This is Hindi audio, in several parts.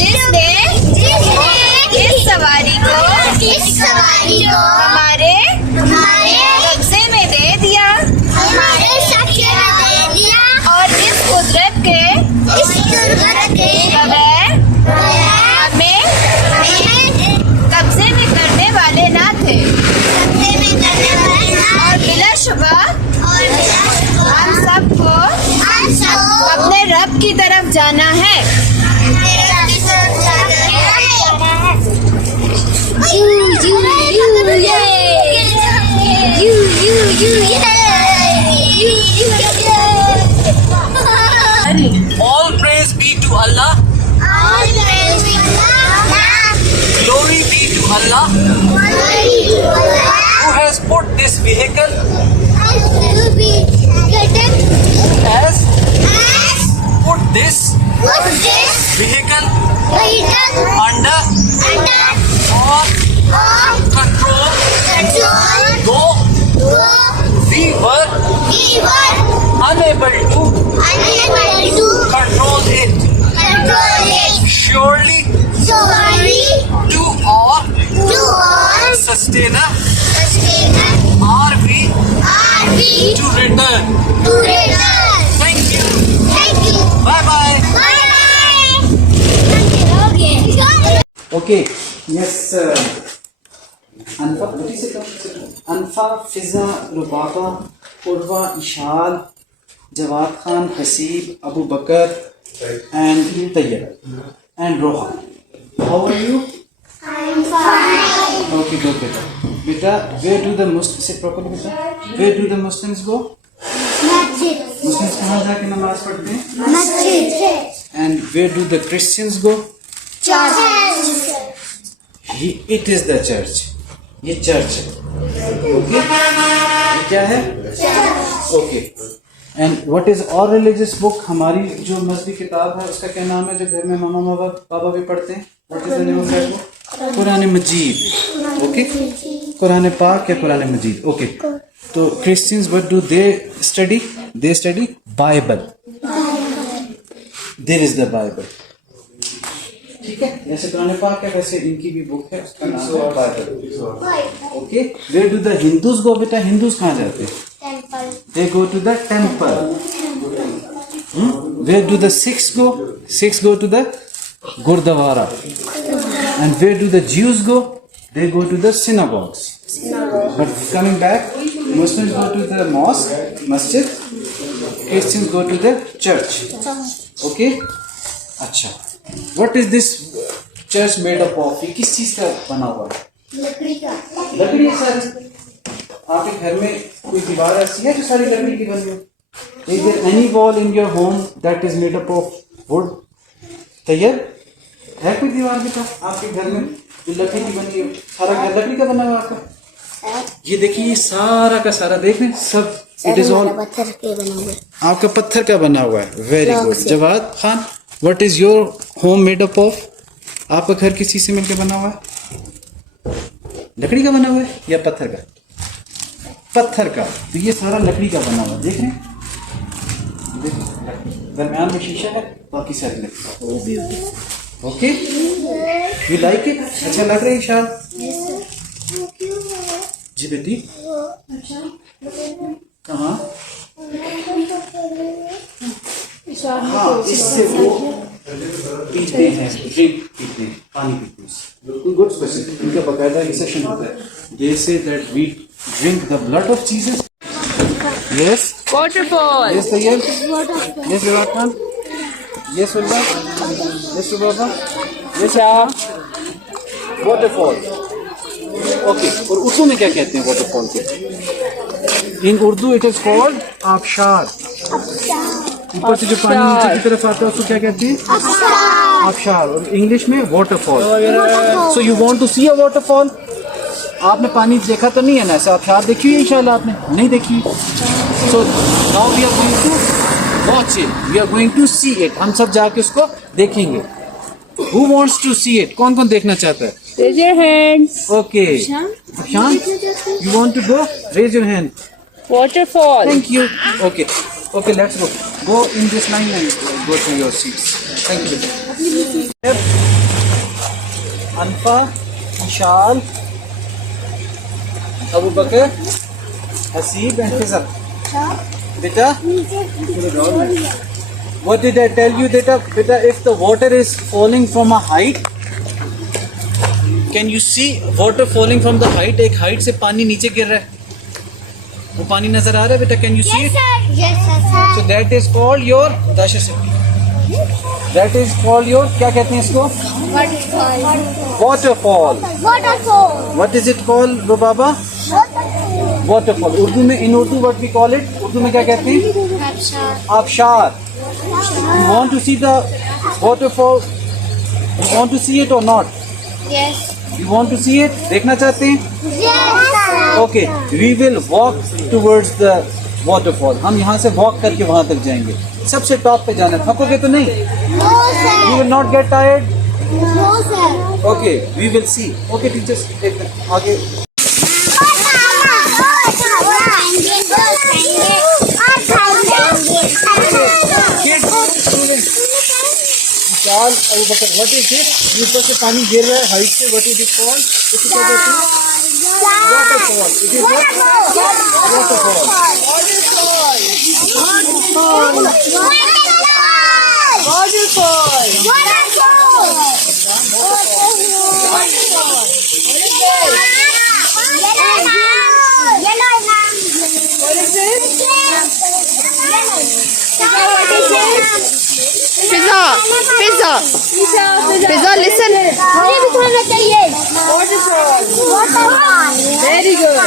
जिसने इस सवारी को हमारे कब्जे में दे दिया और इस कुदरत के बगैर हमें कब्जे में करने वाले ना थे और बिलाशुबा हम सबको अपने रब की तरफ जाना है। All praise be to Allah. Glory be to Allah who has put this vehicle has put this vehicle under our control. Though we were unable to control it. Surely to our sustainer are we to return. Thank you. Bye bye. Okay, yes. Anfa, what is it? Anfa, Fiza, Rubaba, Urva, Ishal, Jawad Khan, Hasib, Abu Bakr, and Tayyib, and Rohan. How are you? I'm fine. Okay, go beta. Beta, where do the Muslims, sit properly beta, where do the Muslims go? Masjid. Muslims कहाँ जाके नमाज पढ़ते हैं? Masjid. And where do the Christians go? Church. It is the church. ये चर्च है. Okay? ये क्या है? Okay. And what is our religious book? हमारी जो मजहबी किताब है उसका क्या नाम है जो घर में मामा बाबा भी पढ़ते हैं? What is the name of that book? Quran Majeed. Okay? Quran पाक या कुरान मजीद. Okay. तो Christians what do they study? They study Bible. There is the Bible. ठीक है, जैसे कुरान पाक है वैसे इनकी भी बुक है, उसका नाम है Bible. Okay, where do the Hindus go बेटा? हिंदूज कहाँ जाते हैं? Temple. They go to the temple. Where do the Sikhs go? Sikhs go to the gurdwara. And where do the Jews go? They go to the synagogues. But coming back, Muslims go to the mosque, masjid. Christians go to the church. Okay? अच्छा. What is this church made up of? ये किस चीज का बना हुआ है? लकड़ी का. लकड़ी है सर. आपके घर में कोई दीवार ऐसी है जो सारी लकड़ी की बनी हो? Is there any wall in your home that is made up of wood? तैयार है कोई दीवार बेटा आपके घर में जो लकड़ी की बनी हो? सारा घर लकड़ी का बना हुआ आपका? ये देखिए ये सारा का सारा देख रहे हैं सब. इट इज ऑल पत्थर के बने हुए. आपका पत्थर का बना हुआ है. Very good. Jawad Khan, what is your home made up of? आपका घर किस चीज से मिलकर बना हुआ है? लकड़ी का बना हुआ है या पत्थर का? पत्थर का. तो ये सारा लकड़ी का बना हुआ है. देख रहे हैं दरम्यान में शीशा है, बाकी सारी लकड़ी. Okay, you like it? अच्छा लग रहा है ईशान? जी बेटी कहाँ? हाँ, इससे वो पीते हैं, ड्रिंक पीते हैं, पानी पीते हैं. Good question. इनका बकायदा सेशन होता है. They say that we drink the blood of Jesus. Yes. Waterfall. Yes, Tayyib. Yes, Khan. Yes, Ulba. Yes, Baba. Yes, waterfall. Okay. और उर्दू में क्या कहते हैं waterfall के? In Urdu it is called आबशार. ऊपर से जो पानी नीचे की तरफ आता है उसको क्या कहते हैं? आबशार. और इंग्लिश में waterfall. So you want to see a waterfall? आपने पानी देखा तो नहीं है ना? ऐसा आबशार देखी है इंशाल्लाह आपने? नहीं देखी. So now we are going to watch it. We are going to see it. हम सब जाके उसको देखेंगे. Who wants to see it? कौन कौन देखना चाहता है? Raise your hands. Okay. Afshan, you want to go? Raise your hand. Waterfall. Thank you. Okay. Okay, let's go. Go in this line and go to your seats. Thank you. Anfa, Vishal, Abu Bakar, Haseeb and Fizal. Beta, what did I tell you, Beta? Beta, if the water is falling from a height, can you see water falling from the height? एक height से पानी नीचे गिर रहा है. वो पानी नजर आ रहा है बेटा? Can you see it? Yes, sir. So that is called your dasha se. That is called your, क्या कहते हैं इसको? Waterfall. Waterfall. What is it called, Baba? Waterfall. Urdu में, in Urdu what we call it? Urdu में क्या कहते हैं? आबशार. You want to see the waterfall? You want to see it or not? Yes. You want to see it? देखना चाहते हैं? Yes, sir. Okay. We will walk towards the waterfall. हम यहाँ से walk करके वहाँ तक जाएंगे. सबसे टॉप पे जाना है. थकोगे तो नहीं? No, sir. You will not get tired? No, sir. Okay. We will see. Okay, teachers. एक मिनट आगे. विशाल, अबू बकर, what is it? ये ऊपर से पानी गिर रहा है हाइट से. What is it called? इसे क्या कहते हैं? Waterfall. It is what? Waterfall. Fiza, listen. मुझे भी सुनना चाहिए. Very good.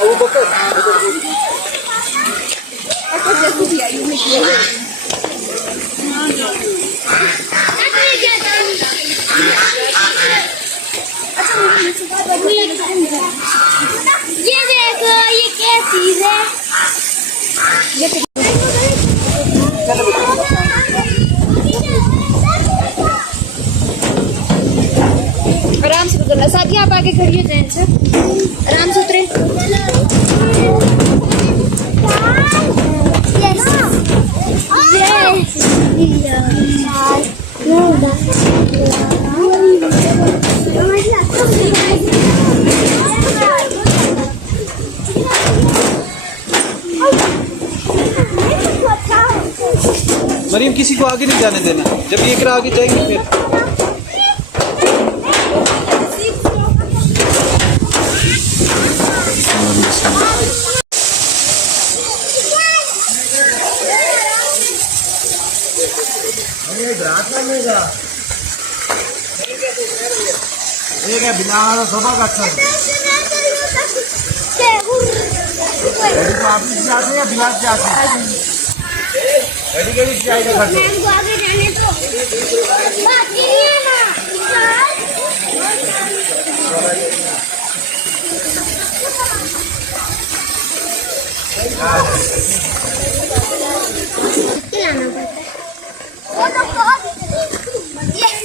अबू बकर. ये देखो, ये क्या चीज है? आराम से उतरना. साथी आप आगे खड़ी हो जाए सर. आराम से उतरे. मरीम, किसी को आगे नहीं जाने देना. जब ये करा आगे जाएंगे फिर. मैम को आगे जाने दो. बाकी है ना.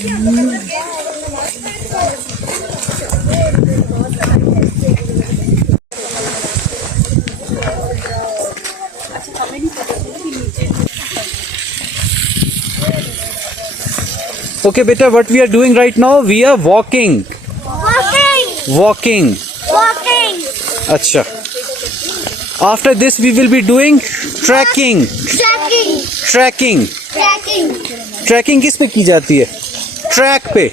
खिलाना पड़ता Okay, beta, what we are doing right now? We are walking. Walking. Acha. After this, we will be doing trekking. Trekking. Trekking किस पे की जाती है? Track पे.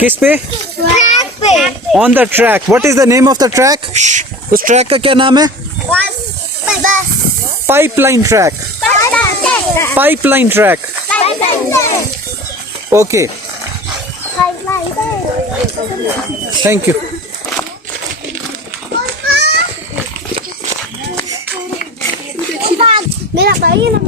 किस पे? On the track. What is the name of the track? Shh. उस track का क्या नाम है? Pipeline track. Pipeline track. Okay. Thank you. मेरा भाई है ना.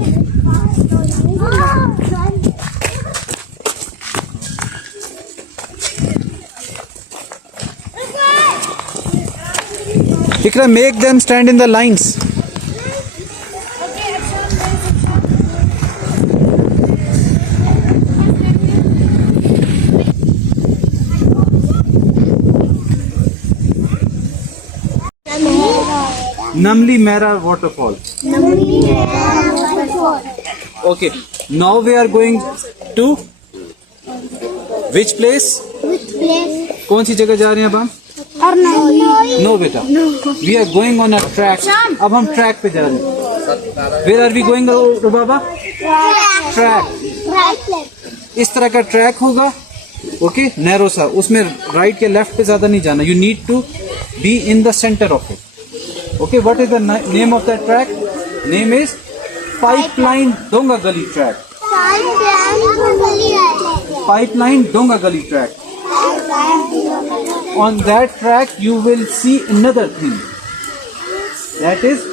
Ikra, make them stand in the lines. Namli Mehra waterfall. Okay. Now we are going to which place? कौन सी जगह जा रहे हैं अब हम? No बेटा. We are going on a track. अब हम ट्रैक पे जा रहे हैं. Where are we going, Rubaba? Track. इस तरह का ट्रैक होगा. Okay, नैरो सा. उसमें राइट के लेफ्ट पे ज्यादा नहीं जाना. You need to be in the center of it. Okay, what is the name of that track? Name is Pipeline Donga Gully track. Pipeline Donga Gully track. On that track you will see another thing. That is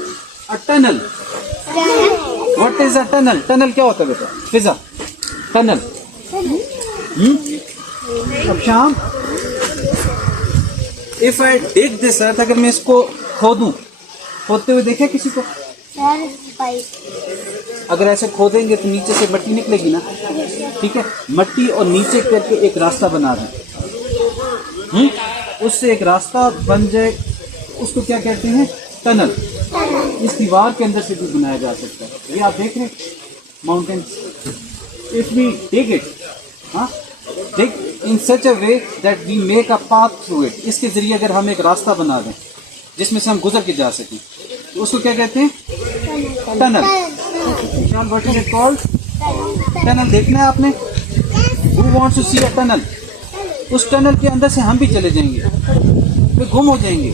a tunnel. What is a tunnel? Tunnel क्या होता है बेटा? फिजा. Tunnel. अब शाम. If I dig this earth, अगर मैं इसको खोदूं, खोदते हुए देखा किसी को? अगर ऐसे खोदेंगे तो नीचे से मट्टी निकलेगी ना, ठीक है? मट्टी और नीचे करके एक रास्ता बना दें, उससे एक रास्ता बन जाए, उसको क्या कहते हैं? टनल. इस दीवार के अंदर से भी बनाया जा सकता है. ये आप देख रहे हैं mountain. If we dig it, dig in such a way that we make a path through it. इसके जरिए अगर हम एक रास्ता बना दें जिसमें से हम गुजर के जा सकें, तो उसको क्या कहते हैं? Tunnel. What is it called? Tunnel. देखना है आपने? Who wants to see a tunnel? उस टनल के अंदर से हम भी चले जाएंगे, फिर गुम हो जाएंगे.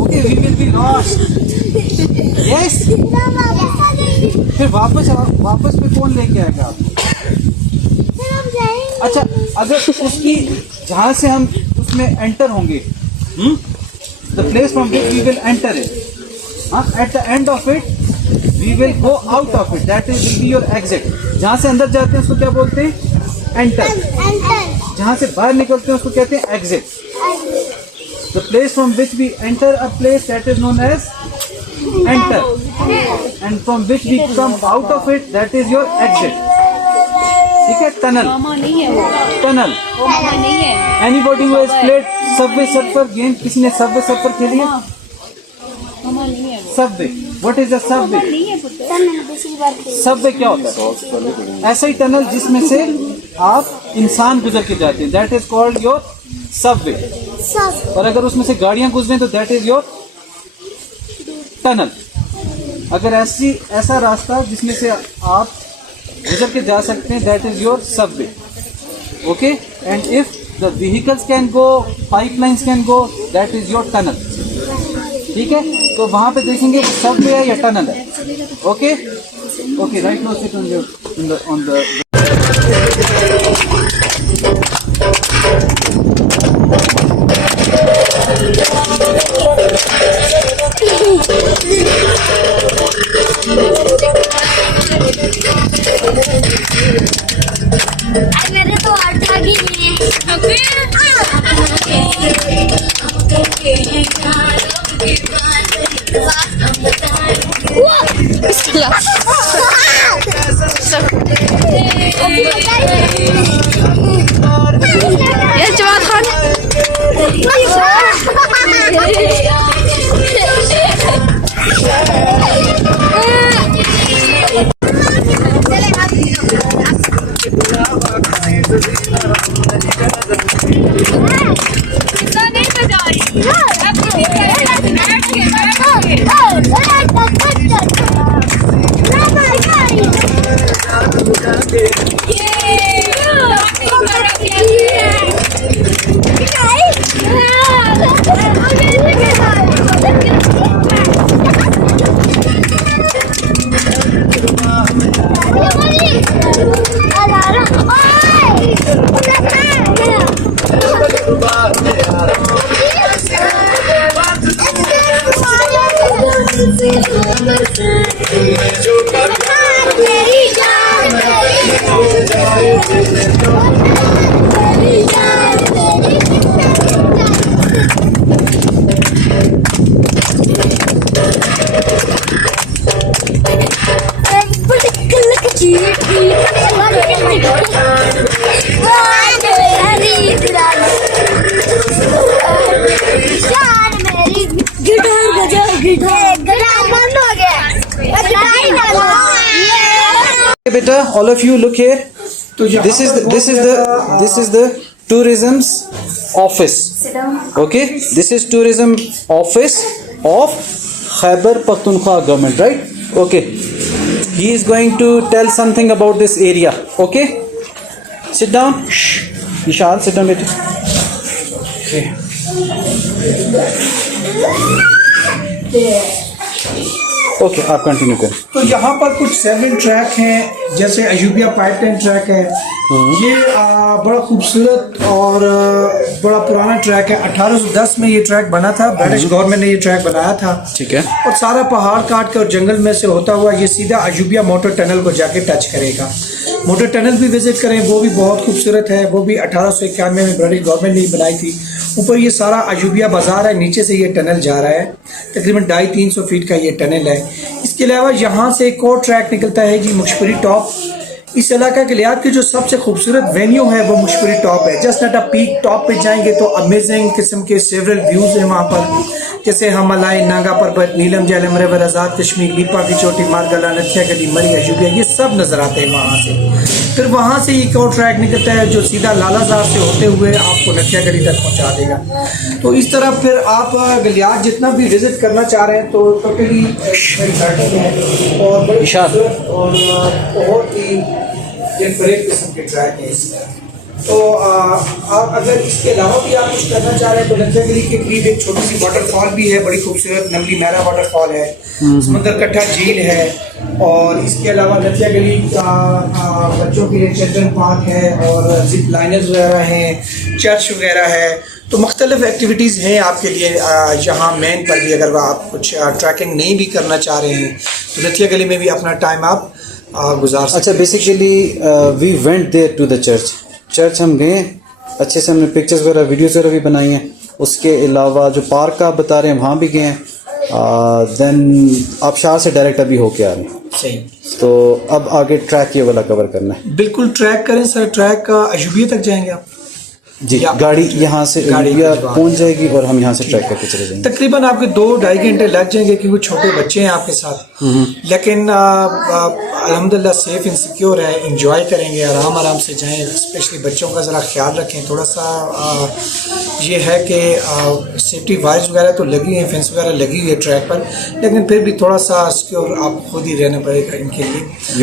Okay, we will be lost. Yes. फिर वापस पे कौन लेके आएगा आपको? अच्छा, अगर उसकी जहां से हम उसमें एंटर होंगे, the place from which we will enter it, at the end of it we will go out of it. That is will be your exit. जहां से अंदर जाते हैं उसको क्या बोलते हैं? एंटर. जहां से बाहर निकलते हैं उसको कहते हैं exit. The place from which we enter a place, that is known as enter. And from which we come out of it, that is your exit. ठीक है? Tunnel. Tunnel. Anybody who has played subway surfer game? किसी ने सबवे सर्फर खेली है? Subway. What is the subway? Subway क्या होता है? ऐसा ही टनल जिसमें से आप इंसान गुजर के जाते हैं, that is called your Subway. और अगर उसमें से गाड़ियां गुजरें तो दैट इज योर टनल. अगर ऐसा रास्ता जिसमें से आप गुजर के जा सकते हैं, that is your Subway. Okay, and if the vehicles can go, pipelines can go, that is your tunnel. ठीक है? तो वहां पे देखेंगे सबवे है या टनल है. Okay, okay, right now sit on the मेरे तो आठ आ गई गिटार बजा ग्राउंड बंद हो गया। बेटा, all of you look here. This is the tourism's office. Okay, this is tourism office of Khyber Pakhtunkhwa government, right? Okay, he is going to tell something about this area. Okay, sit down. Vishal, sit down, beta. Okay. Okay, आप कंटिन्यू करें। तो यहाँ पर कुछ सेवरल ट्रैक हैं, जैसे अयूबिया पाइपलाइन ट्रैक है। ये बड़ा खूबसूरत और बड़ा पुराना ट्रैक है। 1810 में ये ट्रैक बना था, ब्रिटिश गवर्नमेंट ने ये ट्रैक बनाया था। ठीक है। और सारा पहाड़ काट के और जंगल में से होता हुआ ये सीधा अयूबिया मोटर टनल को जाके टच करेगा। मोटर टनल भी विजिट करें, वो भी बहुत खूबसूरत है। वो भी 1891 में ब्रिटिश गवर्नमेंट ने ही बनाई थी। ऊपर ये सारा अयूबिया बाजार है, नीचे से ये टनल जा रहा है। तकरीबन 250-300 फीट का ये टनल है। इसके अलावा यहाँ से एक और ट्रैक निकलता है जी, मुशपरी टॉप। इस इलाका के लिहाज की जो सबसे खूबसूरत वेन्यू है वो मुशपरी टॉप है। Just at a peak top पे जाएंगे तो अमेजिंग किस्म के सेवरल व्यूज़ हैं वहाँ पर, जैसे हमलाई, नागा पर्वत, नीलम जैलम रिवर, आज़ाद कश्मीर, लीपा की चोटी, मारगला, नथिया गली, मरी, अयूबिया, ये सब नज़र आते हैं वहाँ से। फिर वहाँ से एक और ट्रैक निकलता है जो सीधा लालाजार से होते हुए आपको नथिया गली तक पहुँचा देगा। तो इस तरह फिर आप गलियात जितना भी विजिट करना चाह रहे हैं तो टोटली है और बड़ी खूबसूरत और बहुत ही बड़े किस्म के ट्रैक है इसमें। तो आप अगर इसके अलावा भी आप कुछ करना चाह रहे हैं तो नथिया गली के करीब एक छोटी सी वाटरफॉल भी है, बड़ी खूबसूरत नमली मैरा वाटरफॉल है, समुंदर कट्टा झील है। और इसके अलावा नथिया गली का बच्चों के लिए चिल्ड्रन पार्क है और जिप लाइनर्स वगैरह हैं, चर्च वगैरह है। तो मुख्तलिफ एक्टिविटीज़ हैं आपके लिए यहाँ मेन पर भी। अगर आप कुछ ट्रैकिंग नहीं भी करना चाह रहे हैं तो नथिया गली में भी अपना टाइम आप गुजार सकते हैं। अच्छा, basically we went there to the church हम गए, अच्छे से हमने पिक्चर्स वगैरह, वीडियोस वगैरह भी बनाई हैं। उसके अलावा जो पार्क का आप बता रहे हैं वहाँ भी गए हैं। देन आबशार से डायरेक्ट अभी होके आ रहे हैं। सही। तो अब आगे ट्रैक ये वाला कवर करना है। बिल्कुल ट्रैक करें सर। ट्रैक अयूबिया तक जाएंगे आप जी, गाड़ी यहाँ से अयूबिया पहुँच जाएगी और हम यहाँ से ट्रैक करके चले जाएंगे। तकरीबन आपके 2-2.5 घंटे लग जाएंगे क्योंकि छोटे बच्चे हैं आपके साथ। लेकिन अल्हम्दुलिल्लाह सेफ एंड सिक्योर है, इंजॉय करेंगे, आराम से जाएं। स्पेशली बच्चों का ज़रा ख्याल रखें। थोड़ा सा ये है कि सेफ्टी वायर्स वगैरह तो लगी हैं, फेंस वगैरह लगी हुई है ट्रैक पर, लेकिन फिर भी थोड़ा सा सिक्योर आप खुद ही रहना पड़ेगा इनके लिए।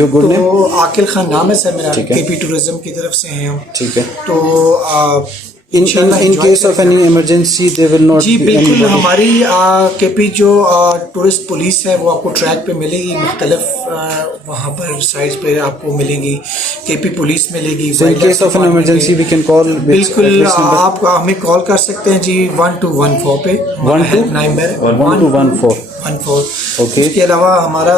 तो आकिल खान नाम है सर मेरा, केपी टूरिज्म की तरफ से हैं हम। ठीक है। तो in case of any emergency they will not जी बिल्कुल। हमारी केपी जो टूरिस्ट पुलिस है वो आपको ट्रैक पे मिलेगी, मुख्तलिफ वहाँ पर साइड्स पे आपको मिलेंगी। केपी पुलिस मिलेगी। So in case of an emergency we can call। बिल्कुल, आप हमें कॉल कर सकते हैं जी 1214 पे। 1214। ओके। इसके अलावा हमारा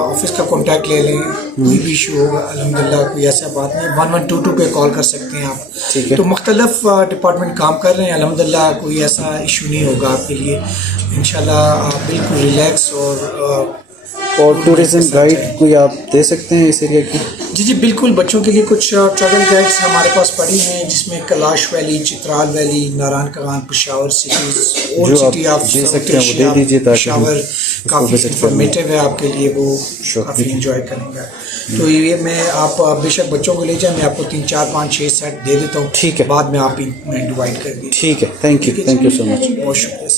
ऑफिस का कॉन्टैक्ट ले लें, कोई भी इशू होगा अल्हम्दुलिल्लाह कोई ऐसा बात नहीं, 1122 पे कॉल कर सकते हैं आप। ठीक है। तो मुख्तलिफ डिपार्टमेंट काम कर रहे हैं अल्हम्दुलिल्लाह, कोई ऐसा इशू नहीं होगा आपके लिए इंशाल्लाह। आप बिल्कुल रिलैक्स और टूरिज्म गाइड कोई आप दे सकते हैं इस एरिया की? जी बिल्कुल। बच्चों के लिए कुछ ट्रैवल गाइड्स हमारे पास पड़ी हैं जिसमें Kailash valley, Chitral valley, Narayan Kaghan, Peshawar cities, old city of Peshawar काफ़ी इंफॉर्मेटिव है आपके लिए, वो काफ़ी इंजॉय करेंगे। तो ये मैं आप बेशक बच्चों को ले जाए, मैं आपको 3, 4, 5, 6 सेट दे देता हूँ। ठीक है। बाद में आप ही मैं डिवाइड कर दी। ठीक है। Thank you so much. बहुत शुक्रिया।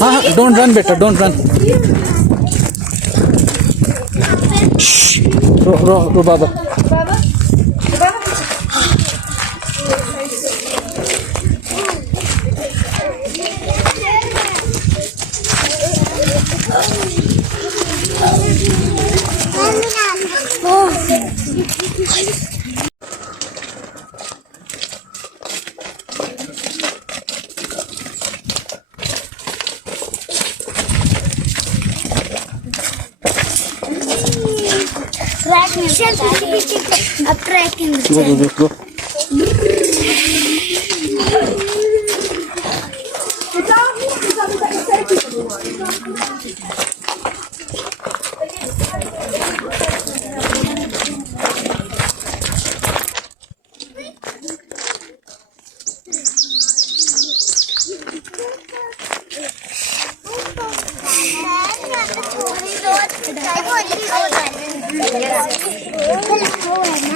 हाँ, डोंट रन बेटा, डोंट रन। रो बाबा। अब trekking go.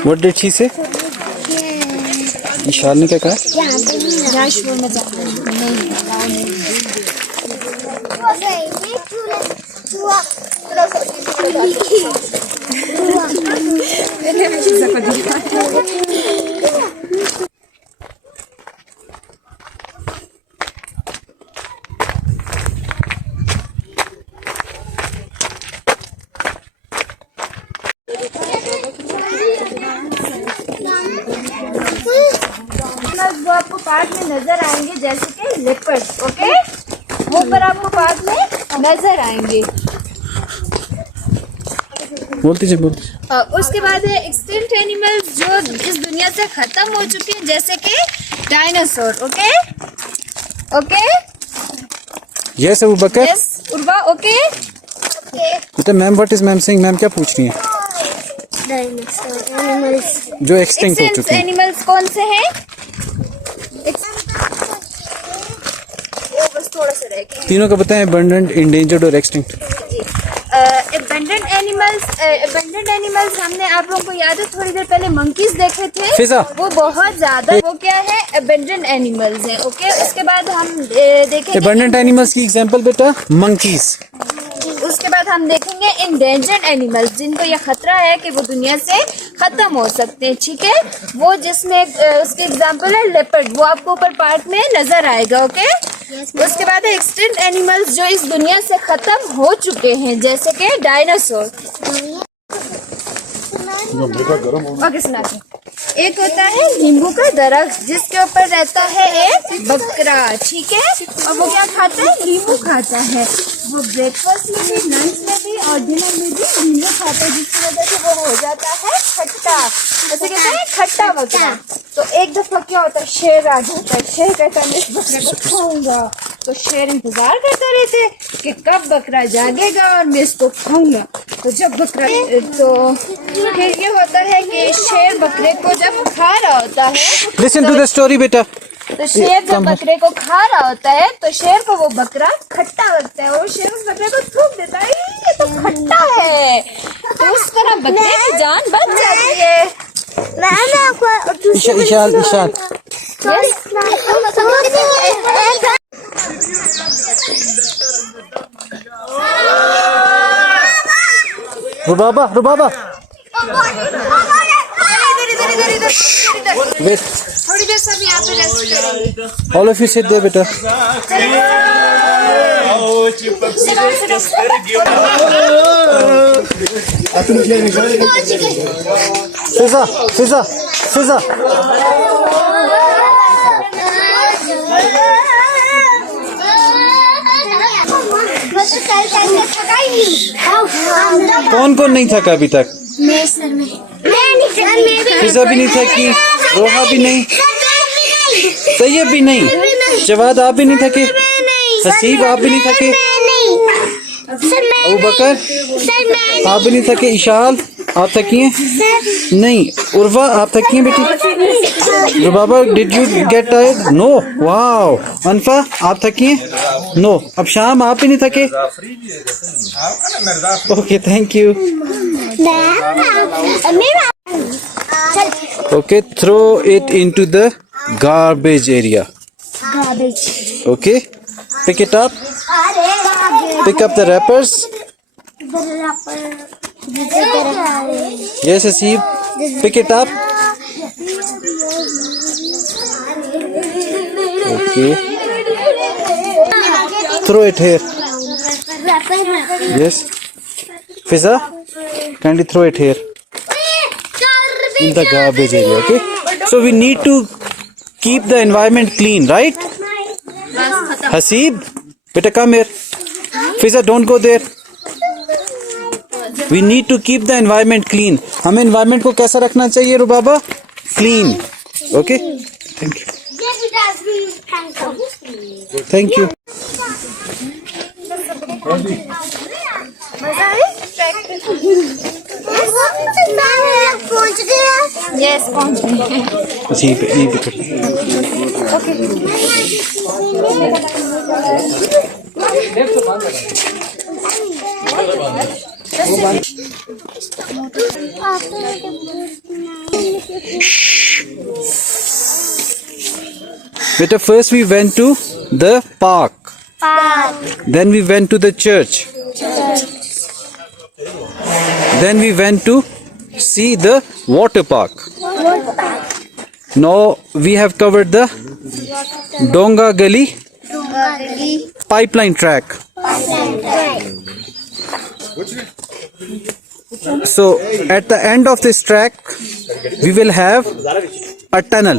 What did she say? Ishaan ने क्या कहा? यहाँ शोर में जाना नहीं, गाँव में। मैंने भी चीज़ को दिया। वो आपको पार्क में नजर आएंगे जैसे कि लेपर्ड, ओके, वो पर आपको पार्क में नजर आएंगे। बोलती जी बोलती। उसके बाद है एक्सटिंक्ट एनिमल्स जो इस दुनिया से खत्म हो चुके हैं, जैसे कि dinosaur, okay okay. Yes Abu Bakar. Yes Urwa, okay. बेटा ma'am what is ma'am saying? Ma'am क्या पूछ रही हैं? जो एक्सटिंक्ट हो चुके हैं। एनिमल्स कौन से हैं? वो बस थोड़ा सा रह गया। तीनों का बताएं, अबंडेंट, इंडेंजर्ड और एक्सटिंक्ट। अबंडेंट एनिमल्स हमने आप लोगों को याद है थोड़ी देर पहले मंकीज देखे थे, फिजा। वो बहुत ज्यादा, वो क्या है, अबंडेंट एनिमल्स हैं, ओके। उसके बाद हम देखेंगे अबंडेंट एनिमल्स की एग्जांपल बेटा मंकीज। उसके बाद हम देखेंगे इंडेंजर्ड एनिमल्स, जिनको ये खतरा है कि वो दुनिया से खत्म हो सकते हैं, ठीक है। वो जिसमें उसके एग्जांपल है लेपर्ड, वो आपको ऊपर पार्ट में नजर आएगा, ओके। उसके बाद है एक्सटिंक्ट एनिमल्स जो इस दुनिया से खत्म हो चुके हैं, जैसे कि डायनासोर। ओके सुनाते हैं। एक होता है नींबू का दरख्त जिसके ऊपर रहता है एक बकरा, ठीक है, और वो क्या खाता है, नींबू खाता है। वो ब्रेकफास्ट में भी, लंच में भी और डिनर में भी नींबू खाता है, जिसकी वजह से वो हो जाता है खट्टा, जैसे कहते हैं खट्टा बकरा। तो एक दफा क्या होता है, शेर आ जाता है। शेर कहता है मैं इस बकरे को खाऊंगा। तो शेर इंतजार करते रहते कि कब बकरा जागेगा और मैं इसको खाऊंगा। तो जब बकरा, तो फिर ये होता है कि शेर बकरे को जब खा रहा होता है, लिसन टू द स्टोरी बेटा। तो शेर जब बकरे को खा रहा होता है तो शेर को वो बकरा खट्टा लगता है और शेर उस बकरे को थूक देता है, ये तो खट्टा है। तो उस तरह बकरे की जान बच जाती है। ईशान रुबाबा रुबाबा वेट, थोड़ी देर सब यहाँ पे रेस्ट करेंगे। All of you sit there बेटा। फिजा फिजा फिजा कौन कौन नहीं थका अभी तक? फिजा भी नहीं थकी, रोहा भी नहीं, तैयब भी नहीं, जवाद आप भी नहीं थके, हसीब आप भी नहीं थके, अबू बकर आप भी नहीं थके, इशाल आप थकी हैं नहीं, उर्वा आप थकी हैं बेटी, Rubaba did you get tired? No. Wow, Anfa आप थकी हैं? नो। अब शाम आप भी नहीं थके? Okay thank you. Okay, throw it into the garbage area. Okay, pick it up. Pick up the wrappers. Yes, Asif. Pick it up. Okay. Throw it here. Yes. Fiza, kindly throw it here. In the garbage area, okay? So we need to keep the environment clean, right? Haseeb, beta come here. Fiza, don't go there. We need to keep the environment clean. हमें environment को कैसा रखना चाहिए Rubaba? Clean, okay? Thank you. Thank you. Yes पहुंच गए। यहीं पे Beta, first we went to the park. Then we went to the church. Then we went to see the water park. Now we have covered the Donga Gully pipeline track. So at the end of this track we will have a tunnel.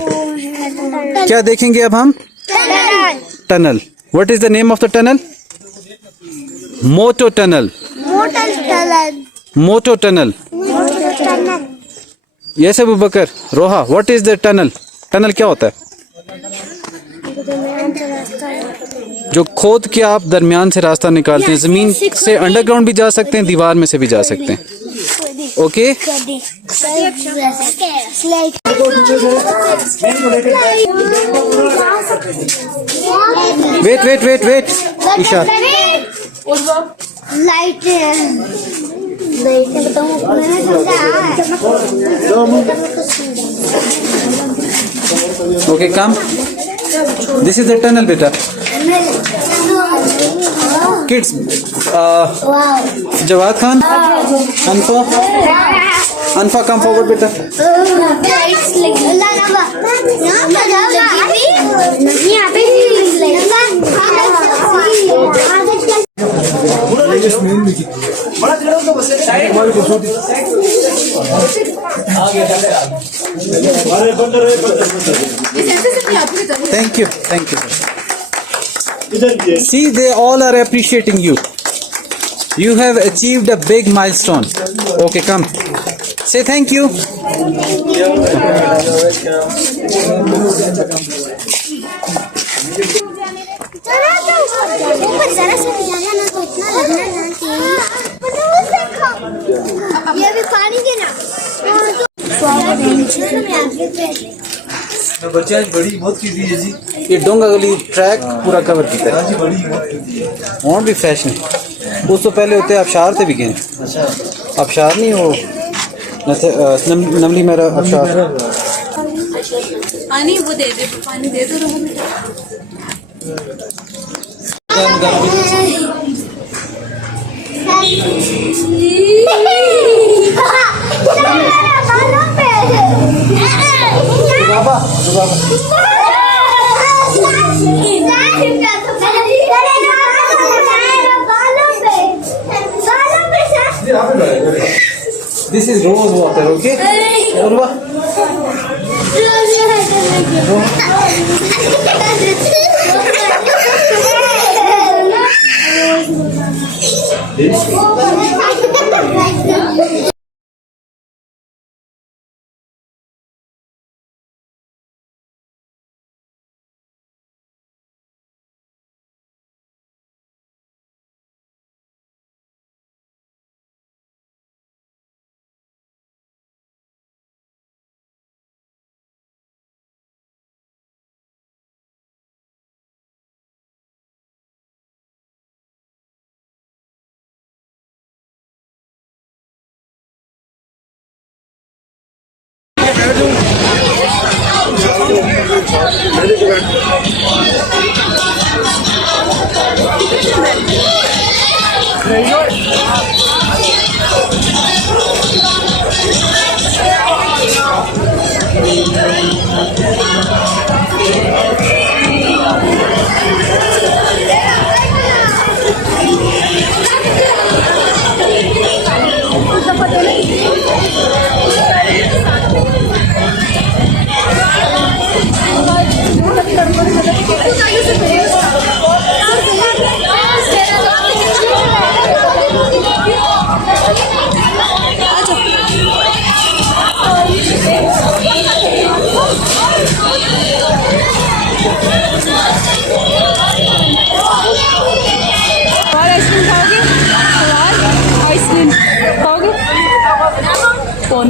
क्या देखेंगे अब हम? Tunnel. What is the name of the tunnel? Moto tunnel. Moto tunnel. Yes, Abu Bakar. Roha, what is the tunnel? Tunnel क्या होता है? जो खोद के आप दरमियान से रास्ता निकालते हैं, जमीन से अंडरग्राउंड भी जा सकते हैं, दीवार में से भी जा सकते हैं. ओके? वेट ईशा. लाइट बताऊँ मैंने समझा. Okay, come. This is the tunnel, beta. Kids, Jawad Khan, Anfa, come forward, beta. Thank you. See, they all are appreciating you. You have achieved a big milestone. Okay, come. Say thank you. ये भी पानी के ना बच्चे आज बड़ी बहुत की दी है जी. ये डोंगा गली ट्रैक पूरा कवर किया है. जी बड़ी बहुत की दी है. और भी फ्रेश नहीं. उस तो पहले होते आबशार थे भी गए. आबशार नहीं वो नमली मेरा आबशार. पानी वो दे दे, पानी दे दो. This is rose water, okay? Urva? कौन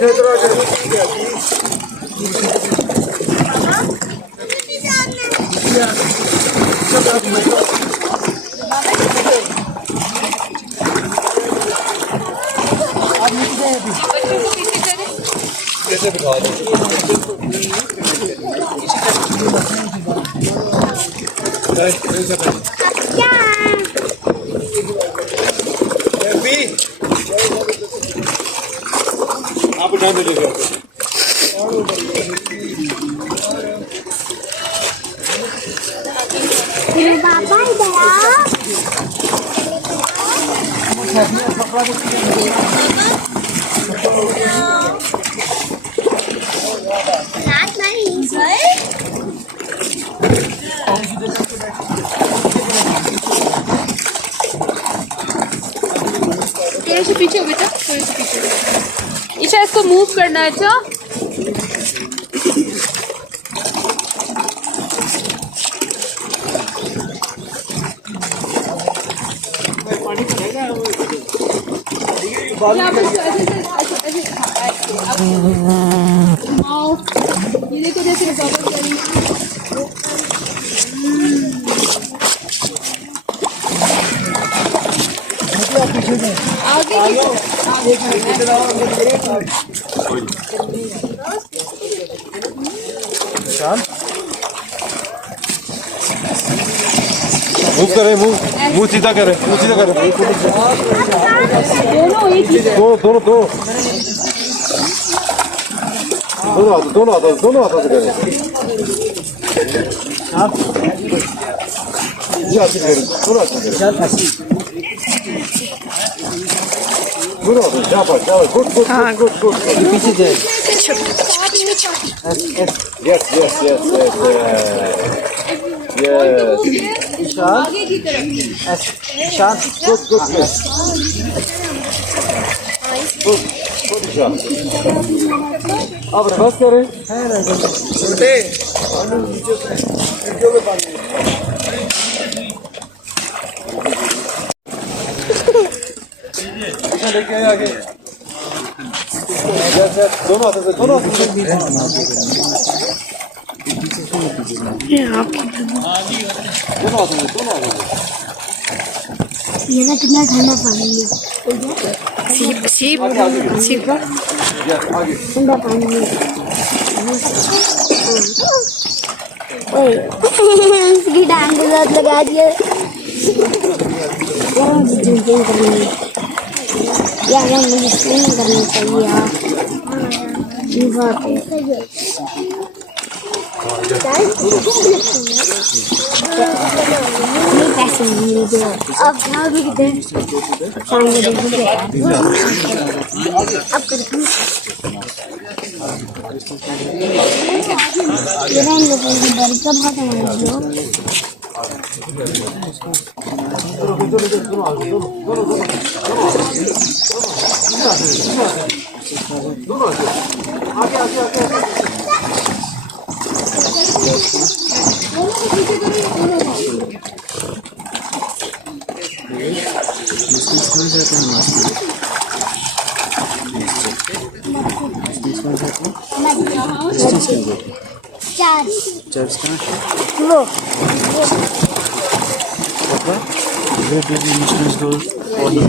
कैसे बिठा आप उठा दे बाबा इधर आओ। रात नहीं गए। थोड़े से पीछे हो बेटा, थोड़े से पीछे। ईशा इसको मूव करना है। अच्छा यहाँ पे ये देखो जैसे बबल कर रही है। मूव करे, मुंह सीधा करे, मुंह सीधा करे। दोनों एक ही दोनों हाथों से करे। ये हाथ से करे, दोनों हाथ से करे। दोनों हाथों से, गुड। पीछे जाए। Yes. आगे की तरफ। Good. अब रिवर्स करें। लेके आए आगे। दोनों हाथों से। ये ना कितना ठंडा पानी है। सीप ठंडा पानी है। इसकी टांग के साथ लगा दिया। जंपिंग करनी है यार, मुझे स्विमिंग करनी चाहिए यार। पैसे नहीं दे अब यहाँ भी कितने अब करती चर्च का लो Where did the Muslims go for the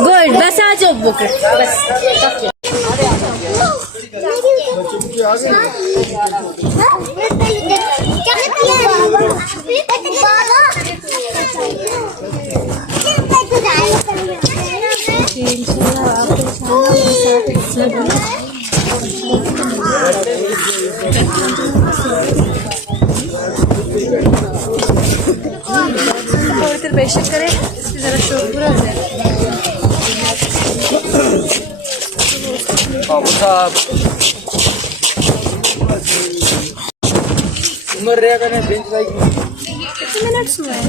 good, बस आ जाओ बुक बस। थोड़ी देर पेशेंट करें, इसकी जरा शोर पूरा हो जाए। बाबू साहब उम्र रहेगा ना बेंच लाइक कितने मिनट्स हुए हैं?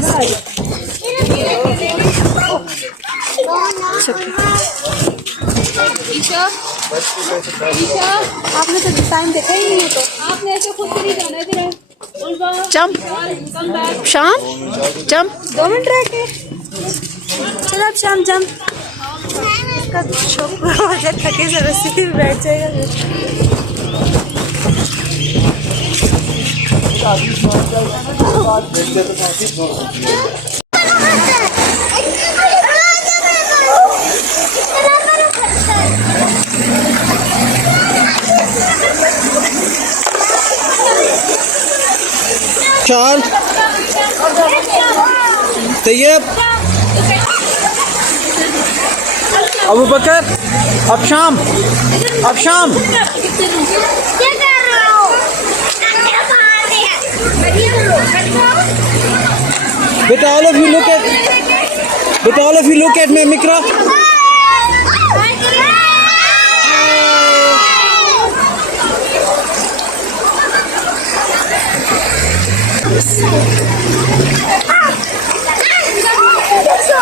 ईशा, ईशा, आपने तो टाइम देखा ही नहीं है, तो आपने ऐसे खुद से नहीं जाना है। इधर जंप, शाम जंप, 2 मिनट रह के चलो अब शाम जंप। इसका छोकरा हो जाए, थके से रस्सी पे बैठ जाएगा। चार तैयब अबू बकर अब शाम क्या कर रहे हो? बेटा all of you look at बेटा all of you look at me Mikra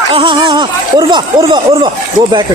हाँ उर्वा गो बैक